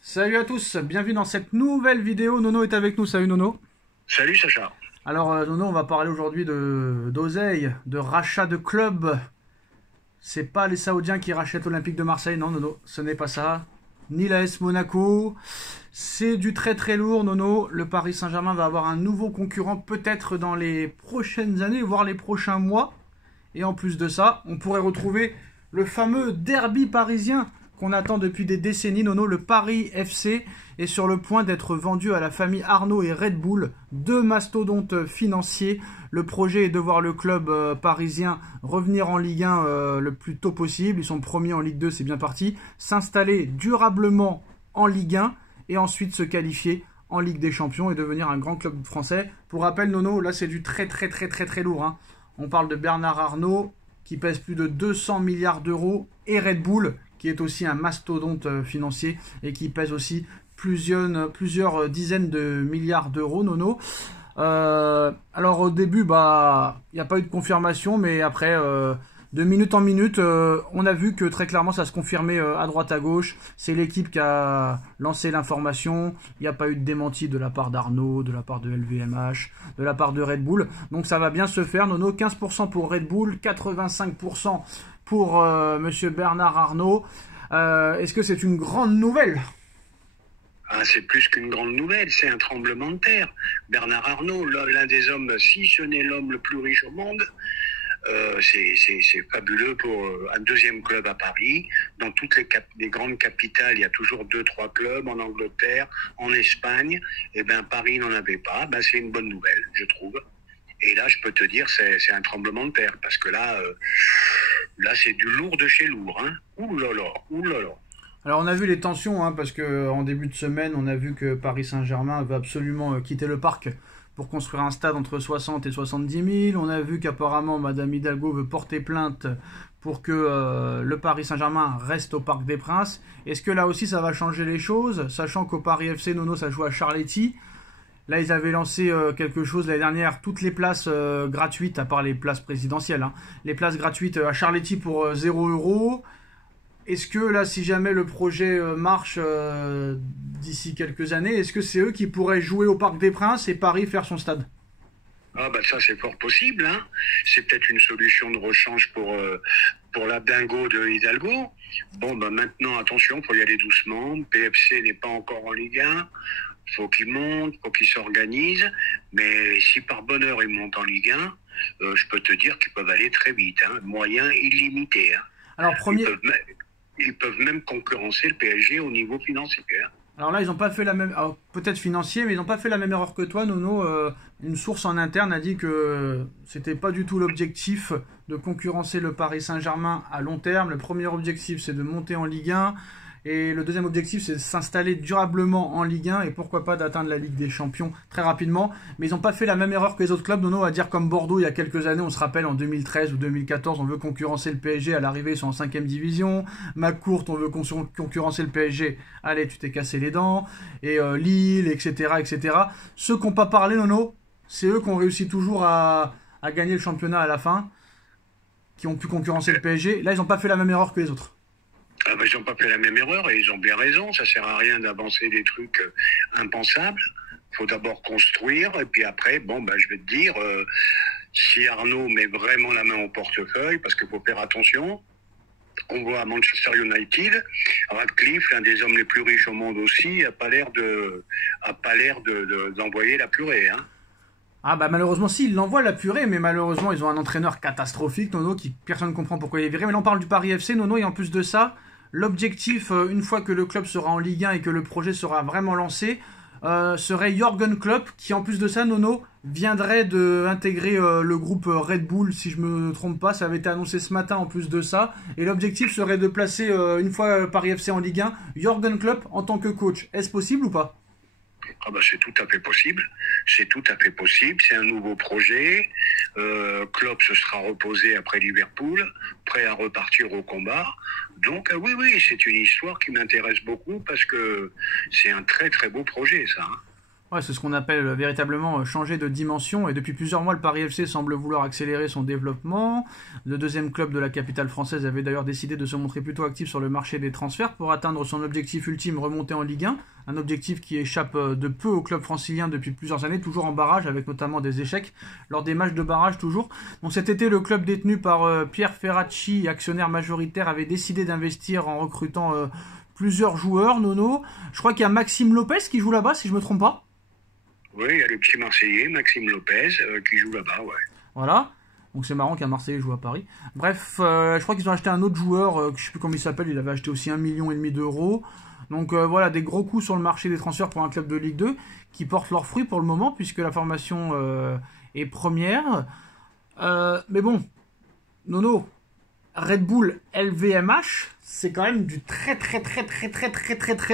Salut à tous, bienvenue dans cette nouvelle vidéo. Nono est avec nous, salut Nono. Salut Sacha. Alors Nono, on va parler aujourd'hui d'oseille, de rachat de club. C'est pas les Saoudiens qui rachètent l'Olympique de Marseille, non Nono, ce n'est pas ça. Ni l'AS Monaco. C'est du très très lourd Nono. Le Paris Saint-Germain va avoir un nouveau concurrent peut-être dans les prochaines années, voire les prochains mois. Et en plus de ça, on pourrait retrouver le fameux derby parisien qu'on attend depuis des décennies. Nono, le Paris FC est sur le point d'être vendu à la famille Arnaud et Red Bull, deux mastodontes financiers. Le projet est de voir le club parisien revenir en Ligue 1 le plus tôt possible. Ils sont premiers en Ligue 2, c'est bien parti. S'installer durablement en Ligue 1 et ensuite se qualifier en Ligue des Champions et devenir un grand club français. Pour rappel, Nono, là c'est du très très très très très lourd. On parle de Bernard Arnault qui pèse plus de 200 milliards d'euros et Red Bull qui est aussi un mastodonte financier et qui pèse aussi plusieurs dizaines de milliards d'euros, Nono. Alors au début, il n'y a pas eu de confirmation, mais après, de minute en minute, on a vu que très clairement ça se confirmait à droite à gauche. C'est l'équipe qui a lancé l'information. Il n'y a pas eu de démenti de la part d'Arnaud, de la part de LVMH, de la part de Red Bull. Donc ça va bien se faire. Nono, 15% pour Red Bull, 85% pour Monsieur Bernard Arnault. Est-ce que c'est une grande nouvelle? Ah, c'est plus qu'une grande nouvelle, c'est un tremblement de terre. Bernard Arnault, l'un des hommes, si ce n'est l'homme le plus riche au monde, c'est fabuleux pour un deuxième club à Paris. Dans toutes les grandes capitales, il y a toujours deux, trois clubs. En Angleterre, en Espagne, et ben Paris n'en avait pas. Ben, c'est une bonne nouvelle, je trouve. Et là, je peux te dire, c'est un tremblement de terre, parce que là, c'est du lourd de chez lourd. Hein. Ouh là là, ouh là là. Alors on a vu les tensions, parce que en début de semaine, on a vu que Paris Saint-Germain veut absolument quitter le parc pour construire un stade entre 60 et 70 000. On a vu qu'apparemment Madame Hidalgo veut porter plainte pour que le Paris Saint-Germain reste au Parc des Princes. Est-ce que là aussi ça va changer les choses, sachant qu'au Paris FC, Nono, ça joue à Charletti. Là, ils avaient lancé quelque chose l'année dernière, toutes les places gratuites, à part les places présidentielles. Les places gratuites à Charletti pour 0 euros. Est-ce que là, si jamais le projet marche d'ici quelques années, est-ce que c'est eux qui pourraient jouer au Parc des Princes et Paris faire son stade? Ah bah ça, c'est fort possible. Hein. C'est peut-être une solution de rechange pour la bingo de Hidalgo. Bon, bah maintenant, attention, faut y aller doucement. PFC n'est pas encore en Ligue 1. Faut qu'il monte, faut qu'il s'organise. Mais si par bonheur ils montent en Ligue 1, je peux te dire qu'ils peuvent aller très vite. Hein. Moyens illimités. Hein. Alors, Ils premier, peuvent, ils peuvent même concurrencer le PSG au niveau financier. Hein. Alors là, ils n'ont pas fait la même, peut-être financier, mais ils n'ont pas fait la même erreur que toi, Nono. Une source en interne a dit que c'était pas du tout l'objectif de concurrencer le Paris Saint-Germain à long terme. Le premier objectif, c'est de monter en Ligue 1. Et le deuxième objectif, c'est de s'installer durablement en Ligue 1 et pourquoi pas d'atteindre la Ligue des Champions très rapidement. Mais ils n'ont pas fait la même erreur que les autres clubs, Nono, à dire comme Bordeaux il y a quelques années, on se rappelle en 2013 ou 2014, on veut concurrencer le PSG, à l'arrivée ils sont en 5ème division. McCourt, on veut concurrencer le PSG, allez, tu t'es cassé les dents. Et Lille, etc., etc. Ceux qui n'ont pas parlé, Nono, c'est eux qui ont réussi toujours à gagner le championnat à la fin, qui ont pu concurrencer le PSG. Là, ils n'ont pas fait la même erreur que les autres. Ah ben, ils n'ont pas fait la même erreur et ils ont bien raison. Ça sert à rien d'avancer des trucs impensables. Il faut d'abord construire et puis après, bon, ben, je vais te dire, si Arnaud met vraiment la main au portefeuille, parce qu'il faut faire attention, on voit à Manchester United, Radcliffe, l'un des hommes les plus riches au monde aussi, d'envoyer la purée. Hein. Ah bah malheureusement si, ils l'envoient la purée, mais malheureusement ils ont un entraîneur catastrophique, Nono, qui personne ne comprend pourquoi il est viré. Mais là on parle du Paris FC, Nono, et en plus de ça, l'objectif, une fois que le club sera en Ligue 1 et que le projet sera vraiment lancé, serait Jürgen Klopp, qui en plus de ça, Nono, viendrait d'intégrer le groupe Red Bull, si je me trompe pas, ça avait été annoncé ce matin en plus de ça, et l'objectif serait de placer, une fois Paris FC en Ligue 1, Jürgen Klopp en tant que coach. Est-ce possible ou pas? Ah ben, c'est tout à fait possible. C'est tout à fait possible. C'est un nouveau projet. Klopp se sera reposé après Liverpool, prêt à repartir au combat. Donc oui, oui, c'est une histoire qui m'intéresse beaucoup parce que c'est un très très beau projet, ça. Hein. Ouais, c'est ce qu'on appelle véritablement changer de dimension. Et depuis plusieurs mois, le Paris FC semble vouloir accélérer son développement. Le deuxième club de la capitale française avait d'ailleurs décidé de se montrer plutôt actif sur le marché des transferts pour atteindre son objectif ultime, remonter en Ligue 1. Un objectif qui échappe de peu au club francilien depuis plusieurs années, toujours en barrage, avec notamment des échecs lors des matchs de barrage toujours. Donc cet été, le club détenu par Pierre Ferracci, actionnaire majoritaire, avait décidé d'investir en recrutant plusieurs joueurs, Nono. Je crois qu'il y a Maxime Lopez qui joue là-bas, si je me trompe pas. Oui, il y a le petit Marseillais, Maxime Lopez, qui joue là-bas, ouais. Voilà. Donc c'est marrant qu'un Marseillais joue à Paris. Bref, je crois qu'ils ont acheté un autre joueur, je ne sais plus comment il s'appelle, il avait acheté aussi 1,5 million d'euros. Donc voilà, des gros coups sur le marché des transferts pour un club de Ligue 2 qui portent leurs fruits pour le moment, puisque la formation est première. Mais bon, Nono, Red Bull LVMH, c'est quand même du très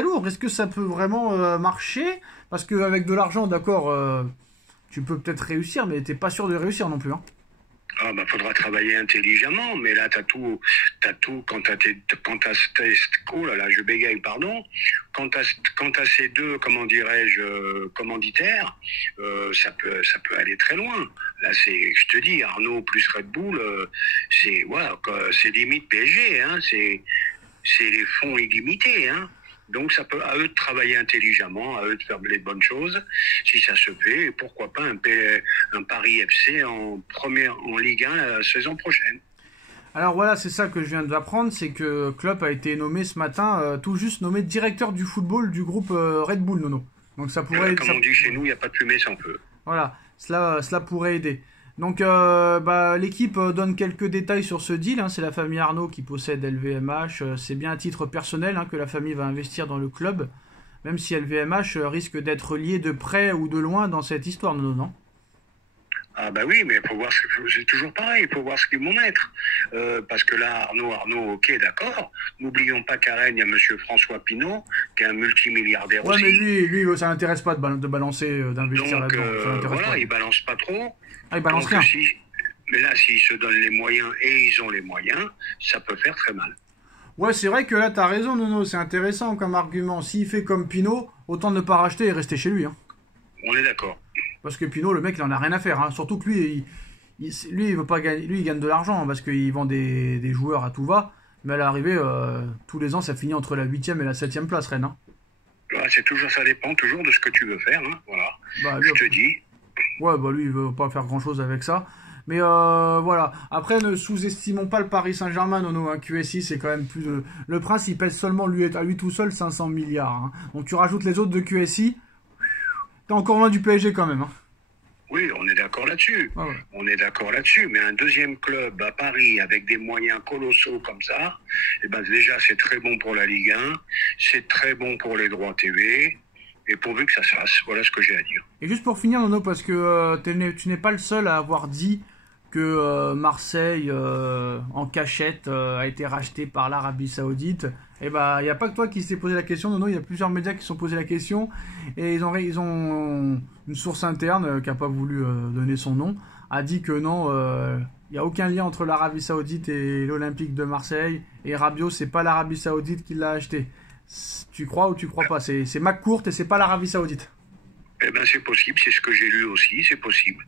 lourd. Est-ce que ça peut vraiment marcher? Parce qu'avec de l'argent, d'accord, tu peux peut-être réussir, mais t'es pas sûr de réussir non plus. Hein. Ah bah faudra travailler intelligemment, mais là t'as tout oh là là, je bégaye, pardon, quand t'as ces deux, comment dirais-je, commanditaires, ça peut aller très loin. Là je te dis, Arnaud plus Red Bull, c'est voilà, c'est limite PSG, hein, c'est les fonds illimités, hein. Donc ça peut à eux de travailler intelligemment, à eux de faire les bonnes choses, si ça se fait, et pourquoi pas un Paris FC en Ligue 1 la saison prochaine. Alors voilà, c'est ça que je viens d'apprendre, c'est que Klopp a été nommé ce matin, tout juste nommé directeur du football du groupe Red Bull, Nono. Donc ça pourrait... Comme on dit chez nous, il n'y a pas de fumée sans feu. Voilà, cela pourrait aider. Donc l'équipe donne quelques détails sur ce deal, hein. C'est la famille Arnaud qui possède LVMH, c'est bien à titre personnel hein, que la famille va investir dans le club, même si LVMH risque d'être lié de près ou de loin dans cette histoire, non? Ah bah oui, mais il faut voir c'est toujours pareil, il faut voir ce qu'ils vont mettre. Parce que là, Arnaud, ok, d'accord. N'oublions pas qu'à Rennes, il y a monsieur François Pinault, qui est un multimilliardaire aussi. Ouais, mais lui, ça l'intéresse pas de balancer, d'investir là-dedans. Voilà, pas. Il balance pas trop. Ah, il balance rien. Mais là, s'ils se donnent les moyens, et ils ont les moyens, ça peut faire très mal. Ouais, c'est vrai que là, t'as raison, Nono, c'est intéressant comme argument. S'il fait comme Pinault, autant ne pas racheter et rester chez lui. Hein. On est d'accord. Parce que Pinault, le mec, il en a rien à faire. Hein. Surtout que lui, il veut pas gagner. Lui, il gagne de l'argent hein, parce qu'il vend des joueurs à tout va. Mais à l'arrivée, tous les ans, ça finit entre la 8e et la 7e place, Rennes. Hein. Ouais, ça dépend toujours de ce que tu veux faire. Hein. Voilà. Bah, je te dis. Ouais, bah lui, il veut pas faire grand-chose avec ça. Mais voilà. Après, ne sous-estimons pas le Paris Saint-Germain, Nono. Hein. QSI, c'est quand même plus de... Le prince, il pèse seulement, à lui tout seul, 500 milliards. Hein. Donc tu rajoutes les autres de QSI... T'es encore loin du PSG quand même. Hein. Oui, on est d'accord là-dessus. Ah ouais. On est d'accord là-dessus. Mais un deuxième club à Paris avec des moyens colossaux comme ça, eh ben déjà c'est très bon pour la Ligue 1, c'est très bon pour les droits TV, et pourvu que ça se fasse. Voilà ce que j'ai à dire. Et juste pour finir, Nono, parce que tu n'es pas le seul à avoir dit que Marseille, en cachette, a été racheté par l'Arabie Saoudite. Et bah, il n'y a pas que toi qui s'est posé la question, Nono, il y a plusieurs médias qui se sont posé la question. Et ils ont une source interne qui n'a pas voulu donner son nom, a dit que non, il n'y a aucun lien entre l'Arabie Saoudite et l'Olympique de Marseille. Et Rabiot, c'est pas l'Arabie Saoudite qui l'a acheté. Tu crois ou tu crois pas? C'est McCourt et c'est pas l'Arabie Saoudite. Eh ben c'est possible, c'est ce que j'ai lu aussi, c'est possible.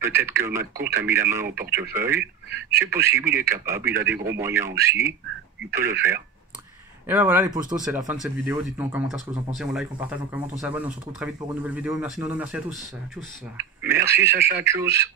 Peut-être que McCourt a mis la main au portefeuille. C'est possible, il est capable, il a des gros moyens aussi. Il peut le faire. Et ben voilà les postos, c'est la fin de cette vidéo. Dites-nous en commentaire ce que vous en pensez. On like, on partage, on commente, on s'abonne. On se retrouve très vite pour une nouvelle vidéo. Merci Nono, merci à tous. Tchuss. Merci Sacha, tchuss.